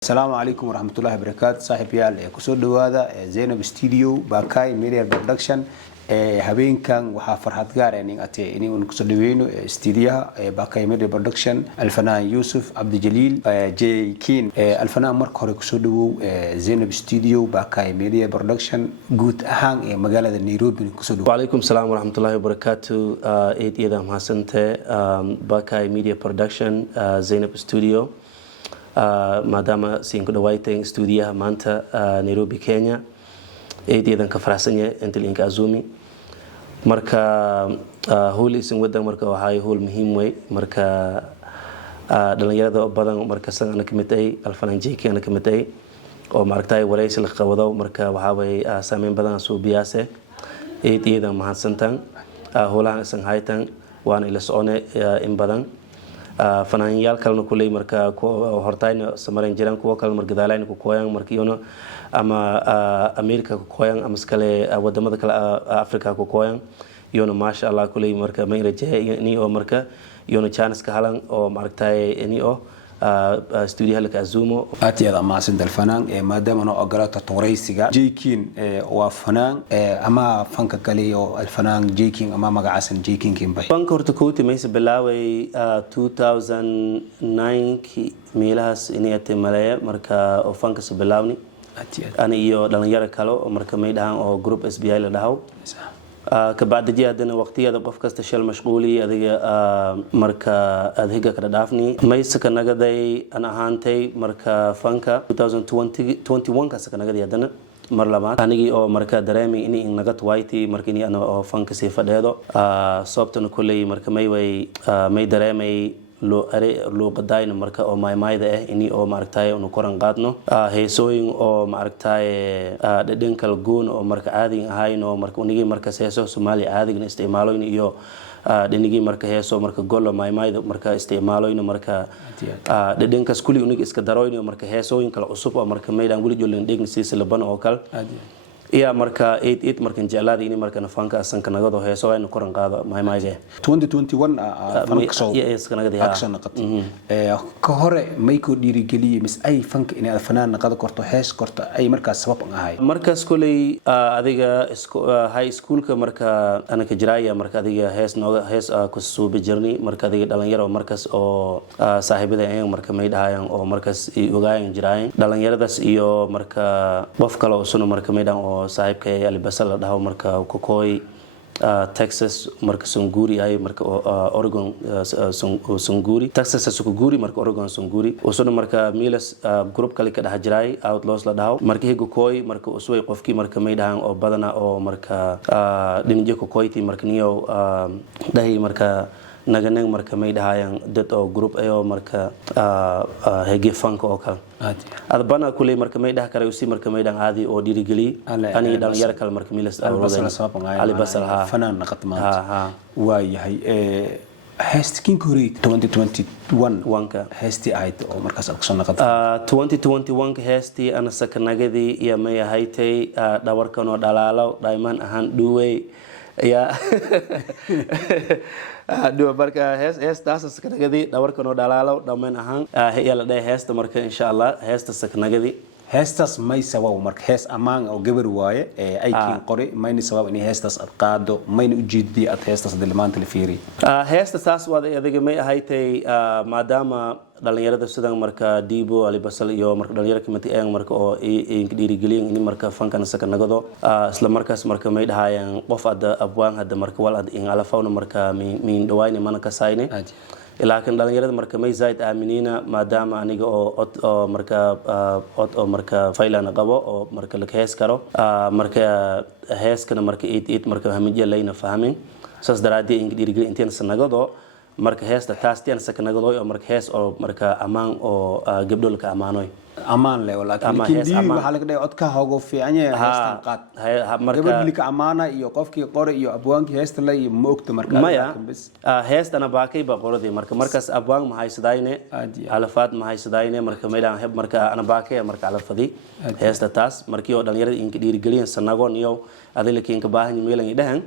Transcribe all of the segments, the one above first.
السلام عليكم ورحمة الله وبركاته صاحب يال كسود هذا زينب ستوديو باكاي ميديا برودكشن هبين كان وحافر حتجار يعني أتى إني ونكسود وينو استديها باكاي ميديا برودكشن الفنان يوسف عبد الجليل جي كين الفنان مركور كسود زينب ستوديو باكاي ميديا برودكشن جود هان مجال نيروبي كسود. وعليكم السلام ورحمة الله وبركاته. إيد محسنت باكاي ميديا برودكشن زينب ستوديو. maadaama siin ku dhawaayteen stuudiyaha maanta Nairobi Kenya eedeedan ka faraxsanya inta linka azumi marka hool isin wadan marka waxay hool muhiim way marka dhalinyarada badan marka san kamid ay alfanaan jeekana kamid ay oo maaragtay wareysi la qabado marka waxa way saameyn badan soo biyaasay eedeedan mahadsantan hoolahan isin haytan waan ila soone in badan fanaaniyaal kalena kulay marka hortayna samarin jiraan kuwa kale marka dadaalayna ku kooyaan markiyoona ama America ku kooyaan ama iskale wadamada kale Africa ku kooyaan yoona maasha Allah kulay marka ma rajay ini oo marka yoona chance ka halan oo maragtay ini oo studio halka azumo أتيا ما سند الفنان ما دام أنا أقرأت توريسيجا جيكين وفنان أما فنك كليو الفنان جيكين أما مقعسن جيكين كين باي فنك هرتكوتي ميس بلاوي 2009 ميلهاس إني أتملايا مركا أو فنك سبلاوني أنا إيو دلنا يرى كلو مركا ميدان أو جروب SBI لدهو كبعد جي هذا وقتي هذا قفكست تشيل مشغولي هذا مركا هذا كده دافني ما يسكن نقدي أنا هانتي مركا فانكا 2021 كسكن نقدي هذا مرلبات أنا جي أو مركا درامي إني إن نقد وايتي مركني أنا أو فانك سيف هذا صوبتنا كلي مركا ما يوي ما درامي لو بداين مركا أو ماي ده إني أو مركتاي أو نكورن قادنو هيسوين أو مركتاي دينكال جون أو مركا عادي هاي نو مركا ونيجي مركا سيسو سومالي عادي نستعمله إني يو دينيجي مركا هيسو مركا جولو ماي ده مركا استعمله إنه مركا دينكال سكولي ونيجي إسكداروي إنه مركا هيسوين كلا أصوب أو مركا ميدان قولي جولين دينك سيس لبنا أو كل iya marka 88 markan jeclaad ini markan fanka asan kanagado heeso ay koran qaado maaymaayay 2021 fanka soo yes kanagadi action qati ka hore may ko dhiri galiye mis ay fanka in fanaan qado korto hees korto ay markaas sabab ahay markaas kulay adiga high school ka marka ana ka jiraaya marka adiga hees nooga hees ku soo bijirni marka adiga dhalinyaro markaas oo saaxiibada ay marka may dhaayaan oo markaas ogaayeen jiraayeen dhalinyaradaas iyo marka qof kale oo soo marka may dhaan صاحبك اللي بس الله ده مركا كوكوي تكساس مركا سونغوري أي مركا أوريغون سونغوري تكساس سونغوري مركا أوريغون سونغوري وصلنا مركا ميلس جروب كلي كده هجراي أوتلوس لده مركا هي كوكوي مركا أسوي قفكي مركا ميدان أو بدنا أو مركا دنيجي كوكوي تي مركا نيو ده هي مركا naganang marka may dhahayaan dad oo group ayo marka hege funk oo kale adbana kulay marka may dhaha karayo si marka may dhan aadi oo dirigeli ani dhan yar kale marka milas ali basal ha fanaan naqatma waayahay heestin kori 2021 wanka heesti ahayd oo markaas aad soo naqad 2021 heesti ana sakanagadi iyo may ahaydtay dhawarkan oo dhalaalo dayman ahaan dhuway ya dua marka heestaas sakanagadi dhawarkan oo dhalaalo dhamaan ahaan heeya la dhahay heesta marka insha Allah heesta sakanagadi heestas may sabab marka hees amaan oo gabar waaye ay kiin qori mayni sabab in heestas ad qaado mayni u jeedii ad heestas dilmaanta la fiiri heesta taas wada adiga may ahaaytay maadaama dhalinyarada sidaan marka diibo ali basal iyo marka dhalinyarada kamid ay marka oo ay dhiirigeliyeen in marka fankan sakanagado isla markaas marka may dhahayaan qof ada abwaan hada marka wal ad in ala fawna marka min dhawayn mana ka saayne laakiin dhalinyarada marka may zaid aaminina maadaama aniga oo marka oo marka faylana qabo oo marka la hees karo marka heeskana marka 88 marka hamijiya layna fahmin saas daraadii in dhiirigelin intaan sanagado marka heesta taastiin sakanagado oo marka hees oo marka amaan oo gabdholka amaanoy amaan le laakiin diibi waxa laga dhigay codka hoogo fiican yahay heestan qaad marka gabdholka amaana iyo qofkii qori iyo abwaanki heesta la iyo moogta marka bas heestana baakay ba qoradii markaas abwaan ma haysadayne alafaad ma haysadayne marka meelaan heb marka ana baakay marka alafadi heesta taas markii oo dhalinyarada in dhiirigeliyeen sanagoon iyo adilkiin ka baahan meelan idhahan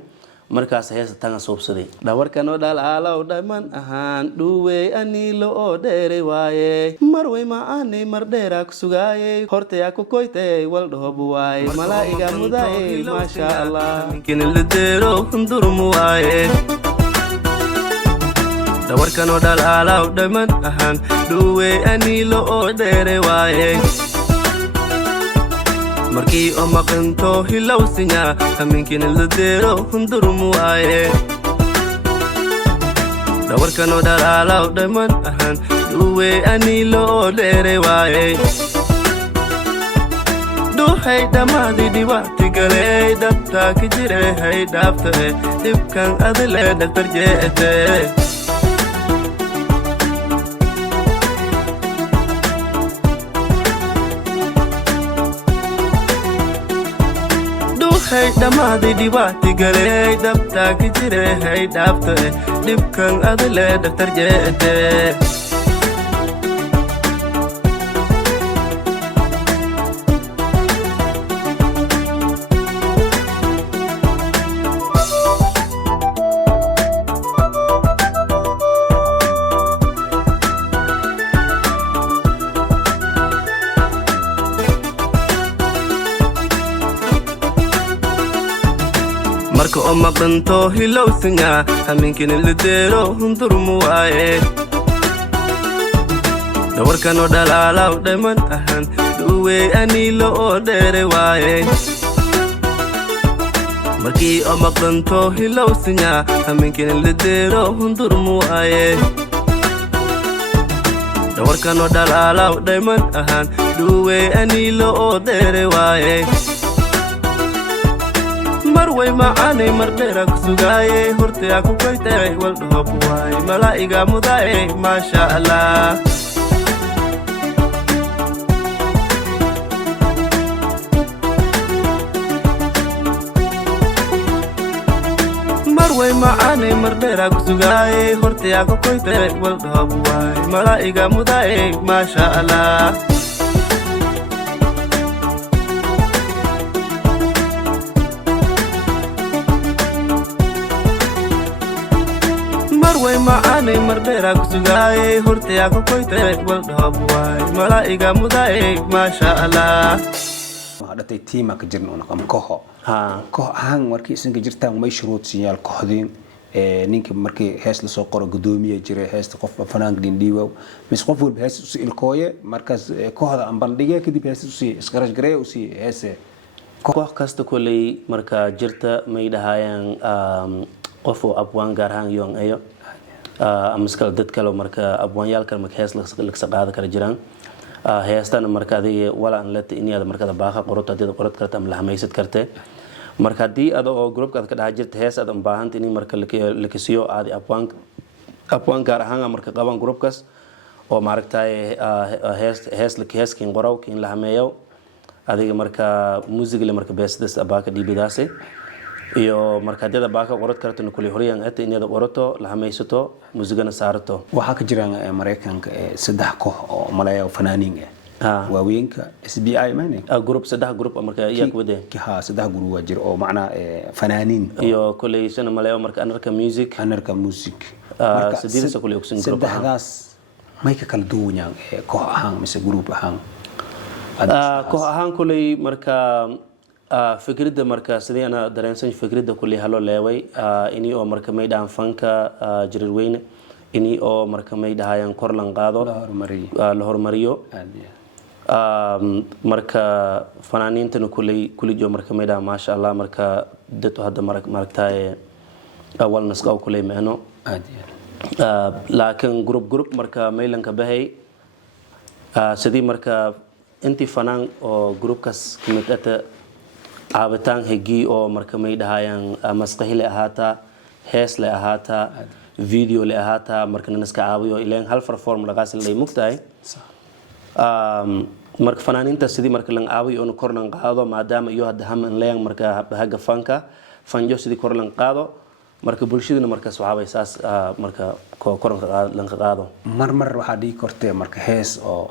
markaas heesta tanga soobsaday dhawarkan oo dhalaalow dhaman ahaan dhuwey anilo oo dheeray waaye marway macaanay mar dheeraa ku sugaayay hortayaa ku koytay wal dhoobu waaye malaa'iga mudaayay maasha allah ninkin la deero hundurmu waaye dhawarkan oo dhalaalow dhaman ahaan dhuwey anilo oo dheeray waaye markii oo maqanto hilowsinya aminkin la deero hundurmu waaye dhawarkan oo dhalaalow dhaman ahaan dhuwey anilo oo dheeray waaye dhuuxay dhammaadii dhibaati galay dabtaa ka jiray hay dhaaftae dhibkan adile dhaktar jeete hay dhammaadii dhibaati galay dabtaa ka jiray hay dhaaftae dhibkan adile dhaktar jeete marka oo maqanto hilowsinya aminkin la deero hundurmu waaye dhawarkan oo dhalaalow dhaman ahaan dhuwey anilo oo dheeray waaye markii oo maqanto hilowsinya aminkin la deero hundurmu waaye dhawarkan oo dhalaalow dhaman ahaan dhuwey anilo oo dheeray waaye marway macaanay mar dheeraa ku sugaayay hortayaa ku koytay wal dhoobu waaye malaa'iga mudaayay maasha allah marway macaanay mar dheeraa ku sugaayay hortayaa ku koytay wal dhoobu waaye malaa'iga mudaayay maasha allah marway macaanay mar dheeraa ku sugaayay hortayaa ku koytay wal dhoobu waaye malaa'iga mudaayay maasha allah dhatay tiima ka jirna una kooxo koox ahaan markii isinka jirtaan may shuruud siyaal kooxdeen ninka markii hees la soo qoro gudoomiye jiray heesta qof fanaanka dhiibow mis qof walba hees u ilkooye markaas kooxda aan bandhigay kadib hees u iskarash gareey u heese koox kasta kulay marka jirta may dhahayaan qof oo abwaan gaar ahaan yoon ayo ama iskala dad kale marka abwaanyaal kale marka hees laga qaada kala jiraan heestana marka adiga wala aan leeyahay in aad marka baaqa qorto hadii qorad karta ama la hameysad kartay marka hadii aad oo groupka ka dhax jirta hees aad u baahan in marka la kasiyo aad abwaan gaar ahaan marka qaban groupkaas oo maaragtay heeskin qoraw kin la hameeyo adiga marka music le marka beesdas abaaka dhibidaasay iyo marka dada baaka qorad karto kulli horiyaan aad inaad qorato la hamaysato muusigana saarto waxa ka jiraan Mareykanka saddex koox oo Malayo fanaaniin waaweynka SBI maane saddex group marka iyaa ku wadeen saddex group waa jir oo macna fanaaniin iyo kulli sana Malayo marka anarka music sidii kulli ogsan group saddexdaas may ka kala duwanayaan koox ahaan mise group ahaan koox ahaan kulli marka fikradda marka sidii ana dareensan fikradda kulli halo leeway ini oo marka may dhaan fanka jirir weyn ini oo marka may dhahayaan kor lan qaado la hormariyo marka fanaaniintana kulli jo marka may dhaan maasha Allah marka dad hadda maragtay awal nasqaw kulli meeno laakiin group marka maylan ka bahay sidii marka intii fanaan oo groupkaas kamid ah caabitaan hegi oo marka may dhahayaan masqahi le ahaata hees le ahaata video le ahaata marka naska caabiyo ileen hal perform lagaas la mugtahay marka fanaaniinta sidii marka lan caabiyo oo kor lan qaado maadaama iyo hadda haman leen marka haga fanka fanjo sidii kor lan qaado marka bulshaduna marka saxaabay saas marka kor lan qaado mar waxa dhigi kortay marka hees oo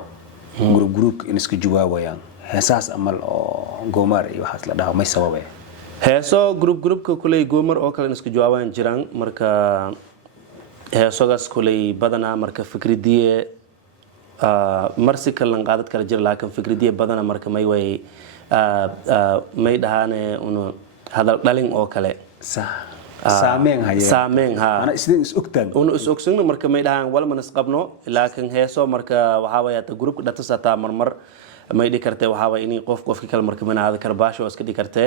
group in iska jawaabayaan heesaas amal oo goomar iyo waxa la dhaho may sababay heeso group kulay goomar oo kale isku jawaabaan jiraan marka heesogaas kulay badanaa marka fikridiye marsi kala qaadad kala jir laakiin fikridiye badanaa marka may dhahaane unu hadal dhalin oo kale saameyn ana sideen is ogtaan unu is ogsan marka may dhahaan wal man isqabno laakiin heeso marka waxa way ta group dhata sata marmar may dhikartay waxa way inay qofkii kale marka manaada karbaasho iska dhikartay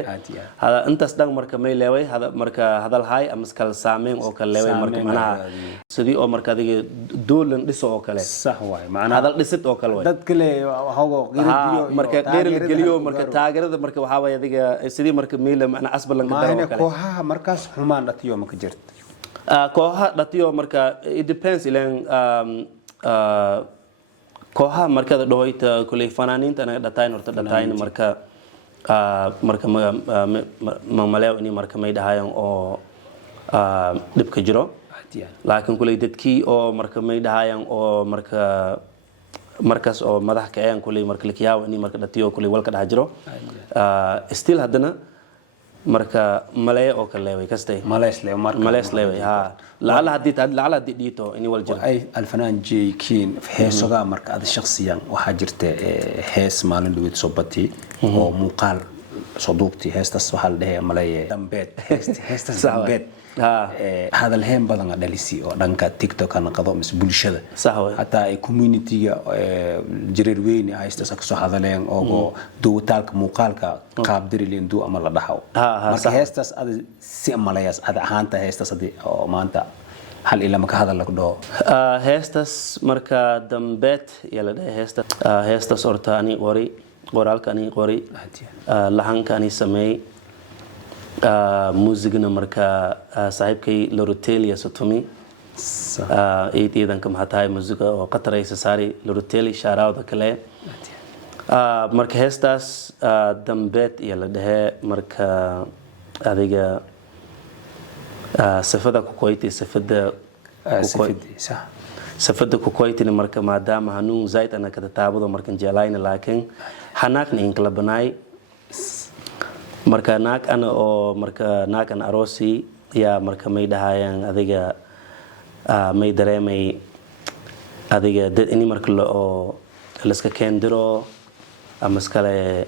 hada intaas dhan marka may leeway hada marka hadal hay ama kala saameyn oo kale leeway marka manaha sidii oo marka adiga doolan dhiso oo kale sax way macnaha hadal dhisid oo kale way dad kale hawo qiriyo marka qiriyo marka taageerada marka waxa way adiga sidii marka meela macna asbalan ka daro oo kale kooxaha markaas xumaan dhatiyo ma ka jirto kooxaha dhatiyo marka it depends ilan kooxaha marka dhahoyta kulay fanaaniinta anaga dhatayn horta dhatayn marka ma maleeyo in marka may dhahayan oo dhibka jiro laakiin kulay dadkii oo marka may dhahayan oo markaas oo madax ka ayaan kulay marka likiyaabo in marka dhatiyo kulay walka dhax jiro still hadana marka malay oo kale way kastay malays leeway ha la hadii dhito in wal jiro ay alfanaan jeekin heesoga marka ad shakhsiyan waxa jirta hees maalin dhawid sobati oo muuqaal soo duubtay heestas waxa la dhahay malay dambeed heestas dambeed هذا الهم بدن دلسي oo dhanka TikTok ana qado mis bulshada hatta ay community-ga jireer weyn ay istas ka soo hadaleen oo duutaalka muuqaalka qaab dirilin duu ama la dhaxaw marka heestas ad si amalayas ad ahaanta heestas oo maanta hal ila ma ka hadal lagu dhaho heestas marka dambeed yala heestas orta ani qoraalka ani qori lahanka ani sameey muusigna marka saaxiibkay Lorotelia Sotomi iidan ka tahay muusiga oo qataraysa saari Loroteli shaaraawda kale marka heestaas dambeed iyo la dhahe marka adiga safada ku koyti safada ku koyti marka maadaama hanuun zaid ana ka taabado markan jeelayna laakiin hanaaqni in kala banay marka naag ana oo marka naag an arosi ya marka may dhahayaan adiga may dareemay adiga dad in marka oo la iska keendiro ama iskale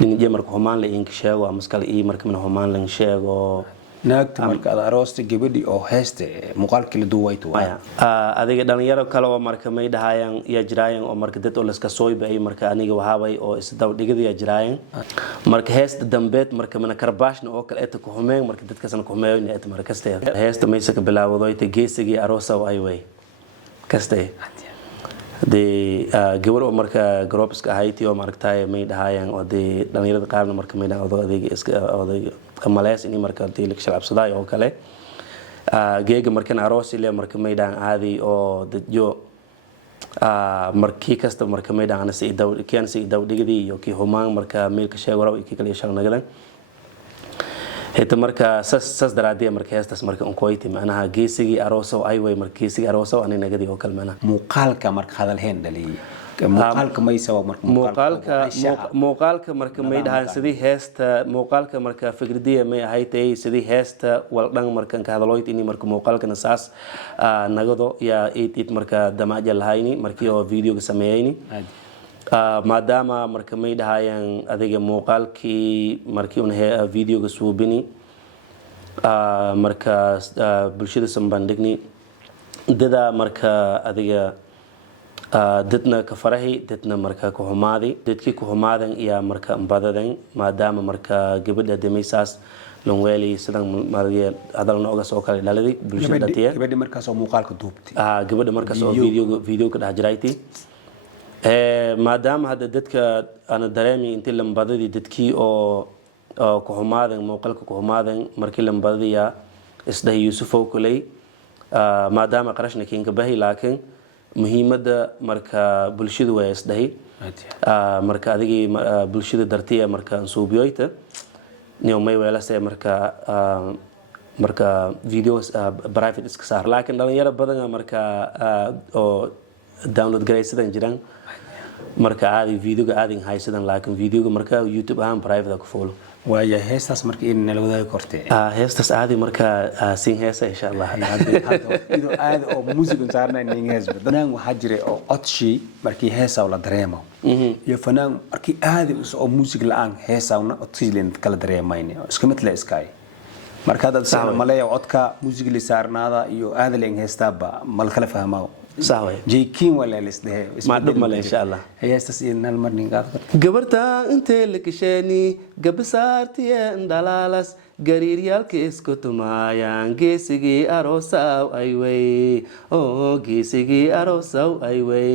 ninje marka humaan la in sheego ama iskale marka min humaan la sheego naagta marka aroosta gabadhi oo heeste muuqaalkii la duwayto adiga dhalinyaro kale oo marka may dhahayaan ya jiraayan oo marka dad oo la iska sooybay marka aniga wahaabay oo isdaw dhigada ya jiraayan marka heesta dambeed marka mana karbaashna oo kale eeta ku humeen marka dadkaasna ku humeeyeen eeta marka kastay heesta maysa ka bilaawdo ay geesigii aroosa ay way kastay de gabar oo marka groups ka ahayti oo markay may dhahayaan oo de dhalinyarada qaarna marka may dhahdo adiga iska odayga malays in marka tii la shalabsaday oo kale geega markan aroos ile marka may dhaan aadi oo dadjo markii kasta marka may dhaan si daw dhigidi iyo ki humaan marka meelka sheegaro iyo kale shal nagadan hita marka sas daraadiya marka heestas marka on koyti macnaha geesigii arooso ay way marka geesigii arooso ani nagadi oo kale macnaha muuqaalka marka hadal heen dhaliye muuqaalka may sabab marka muuqaalka marka may dhahaan sidii heesta muuqaalka marka fikradiya may ahayd sidii heesta wal dhan marka ka hadaloyd in marka muuqaalkana saas nagado ya eedid marka damaaja lahayni markii oo video ga sameeyayni maadaama marka may dhahayaan adiga muuqaalkii markii una video ga suubini marka bulshada sambandhigni dada marka adiga dadna ka farahi dadna marka ku humaadi dadkii ku humaadan iyo marka badadan maadaama marka gabadha demaysaas lonweli sidan marga hadalna oga soo kale dhaladay bulshada tiya gabadha markaas oo muuqaalka duubtay gabadha markaas oo video ka dhax jirayti maadaama hada dadka ana dareemi intii lambadadii dadkii oo ku humaadan muuqaalka ku humaadan markii lambadadiya isda Yuusuf oo kulay maadaama qarashna kiinka bahi laakiin muhiimada marka bulshadu way isdahay marka adigii bulshada dartiya marka suubiyoyta may weelasay marka videos private iska saar laakiin dhalinyaro badan marka oo download garaysadan jiraan marka aadi videoga aadin haysadan laakiin videoga marka YouTube ahaan private ku follow waaya heestaas marka in la wadaag kortay heestaas aadi marka siin heesa insha Allah ido aad oo music saarnaa in hees badan waxa jiray oo codshi markii heesa la dareemo iyo fanaan markii aad oo music la'aan heesaawna codsiilen kala dareemayna iska mid la iskay marka dad saar malay codka music li saarnaada iyo aad leen heestaaba mal kala fahmaa saaway jeekin wala lisdee ma dub mal insha Allah heestas in hal mar ningaad gabarta intee la kishani gabasaartiye ndalalas gariiryaalka isku tumaayaan geesigii aroosaw ay way oo geesigii aroosaw ay way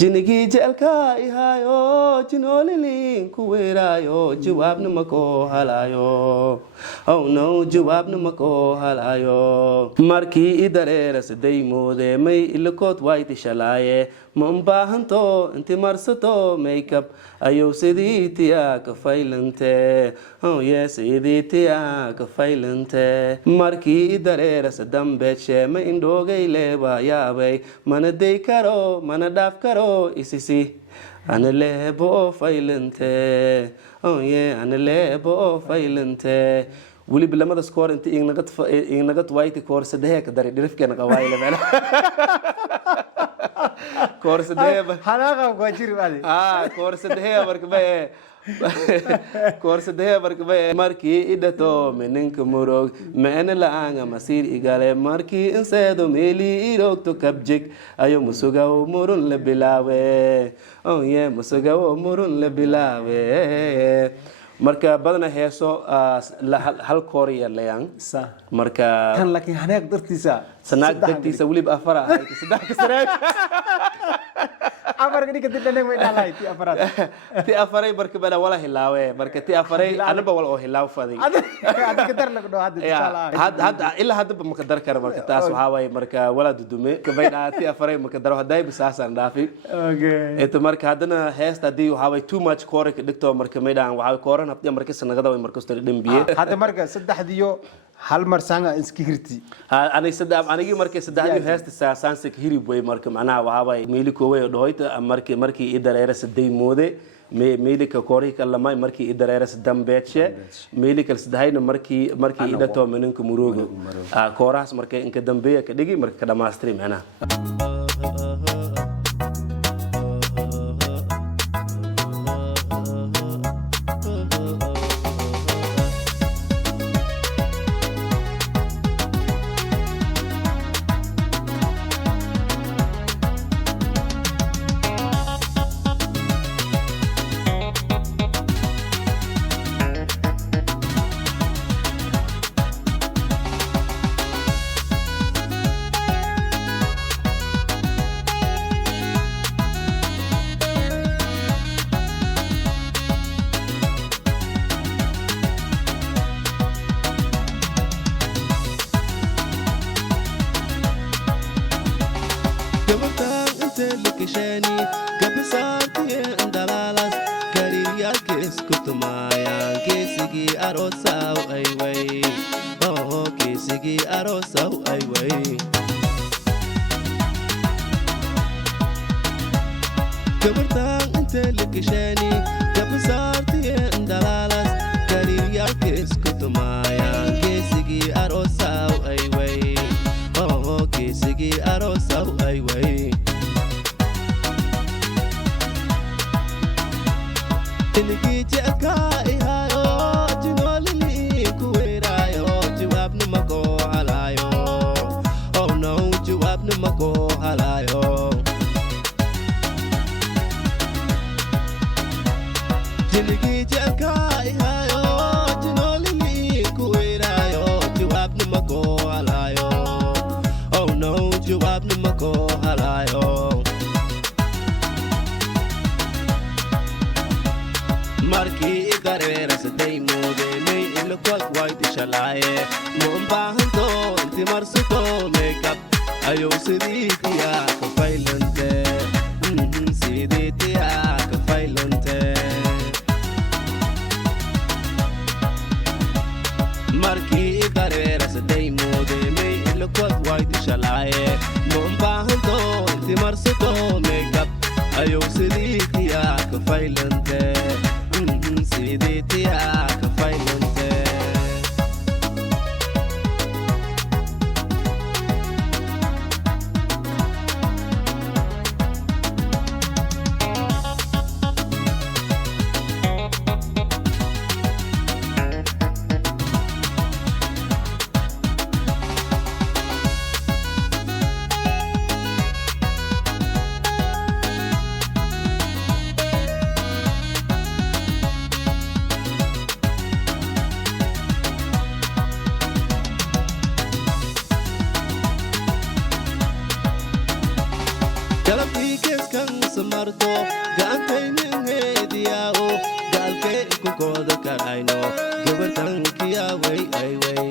jinigii jeelka ihaayo jinoolilin ku weeraayo jawaabna ma ko halayo oh no jawaabna ma ko halayo markii idareera saday moode may ilkood way tishalaaye ma baahanto inti marsato makeup ayo sidii tiya ka faylante oh yes sidii tiya ka faylante markii dareera sadambeche ma indhoogay leeba yaabay mana day karo mana dhaaf karo isisi ana leebo faylante oh yeah ana leebo faylante wali bilamada score inta inaga twayt koor saddex ka dari dhirifkeena qawaayla meel koor saddex halaqa ku jiri baadi koor saddex markaba markii idato meninka murog meena laanga masir igale markii inseedo meeli irogto kabjik ayo musugaw murun la bilaawe oh yeah musugaw murun la bilaawe marka badana heeso hal kooriya layang marka kan laakiin hanaag dartiisa sanaag dartiisa waliba afara ay saddex ka sareey amar gadi kadib dhanay way dhalay ti afaray marka bada wala hilaawe marka ti afaray anaba wal oo hilaaw faday adiga dar lagu dhaw hadda illa hadda ma ka dar kar marka taas waxa way marka wala dudume ka bayda ti afaray ma ka daro haday bisaasan dhaafi eto marka hadana heesta hadii waxa way too much koore ka dhigto marka meedaan waxa koran habdi marka sanagada way marka soo dhambiye hadda marka saddexdiyo hal mar sanga iska hirti anigi marka saddexdiyo heesta saasan ka hirib way marka macnaha waxa way meeli kooway dhahoyta markii idareera saday moode meelika koorika lamay markii idareera dambeeche meelika sadahayna markii idato meninka murugo kooraas marka inka dambeeya ka dhigi marka ka dhamaastiri macnaha Ayo sidii faylante siditiya ka faylante samarto gaantaynin heediyaao gaalkee ku kooda karayno gabartankiya way ay way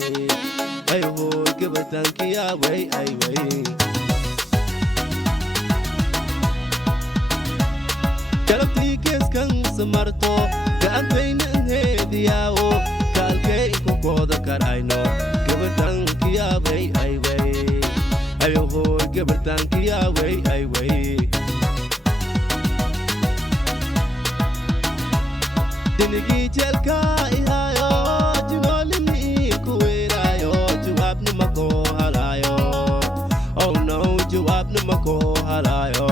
ay hooy gabartankiya way ay way galabtii geeskan samarto gaantaynin heediyaao gaalkee ku kooda karayno gabartankiya way ay way ay hooy gabartankiya way ay way Dinigi jelka ihayo jinolimi kuwirayo jawab numako halayo oh no jawab numako halayo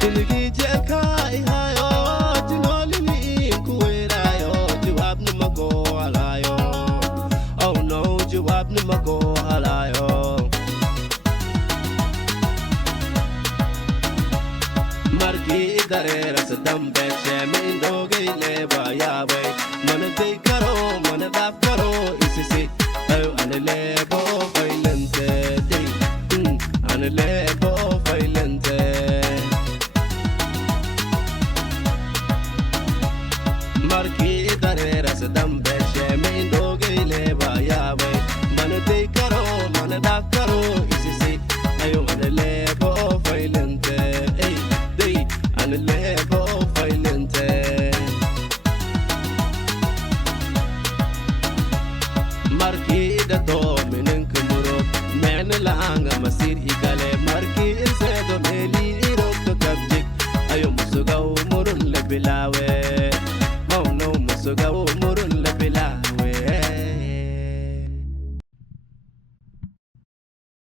Dinigi jelka ihayo jinolimi kuwirayo jawab numako halayo oh no jawab numako halayo Marki darera sadam beche min doge leba yawe man dey karo man daf karo isisi ayo ane lebo failente dey ane lebo failente Marki darera sadam beche min doge leba yawe man dey karo man daf karo isisi ayo ane lebo failente ane lebo failente Marki da to minin kumuro men la anga masir igale marki ilse